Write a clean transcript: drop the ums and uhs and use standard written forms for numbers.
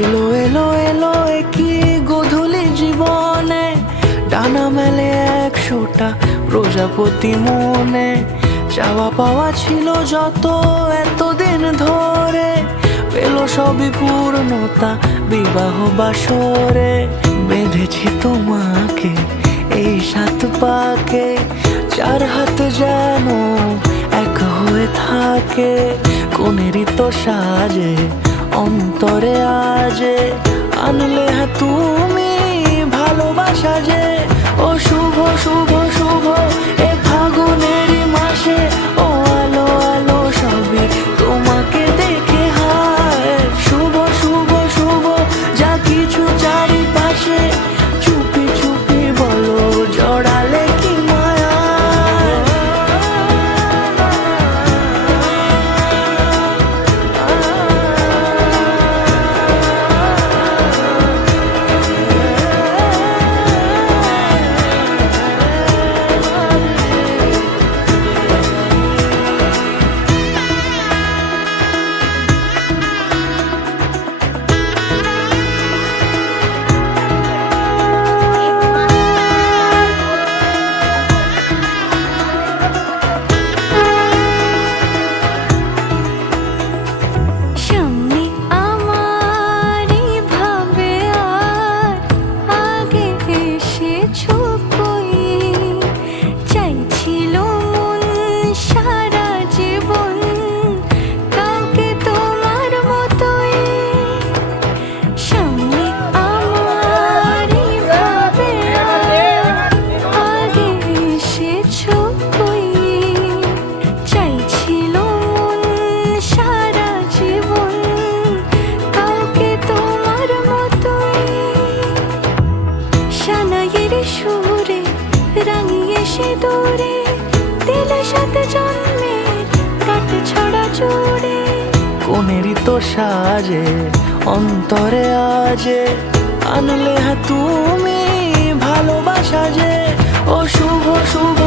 এলো এলো এলো কি গোধূলি জীবনে, ডানা মেলে 100টা প্রজাপতি মনে। চাওয়া পাওয়া ছিল যত এতদিন ধরে, পেল সবই পূর্ণতা বিবাহ বাসরে। বেঁধেছি তোমাকে এই 7 পাকে, 4 হাত যেন এক হয়ে থাকে। কোনেরই তো সাজে অন্তরে আজে, আনলে হ্যাঁ তুমি ভালোবাসা যে। ও শুভ শুভ শুভ এ ফাগুনেরই মাসে, ও আলো আলো সবই তোমাকে দেখে হায়। শুভ শুভ শুভ যা কিছু চারিপাশে, চুপি চুপি বলো জড়ালে কি মায়া। দূরে দিলে 7 জন্মের কাট ছড়া জুড়ে। কোনেরই তো সাজে অন্তরে আজে, আনলে হ্যাঁ তুমি ভালোবাসা যে। ও শুভ শুভ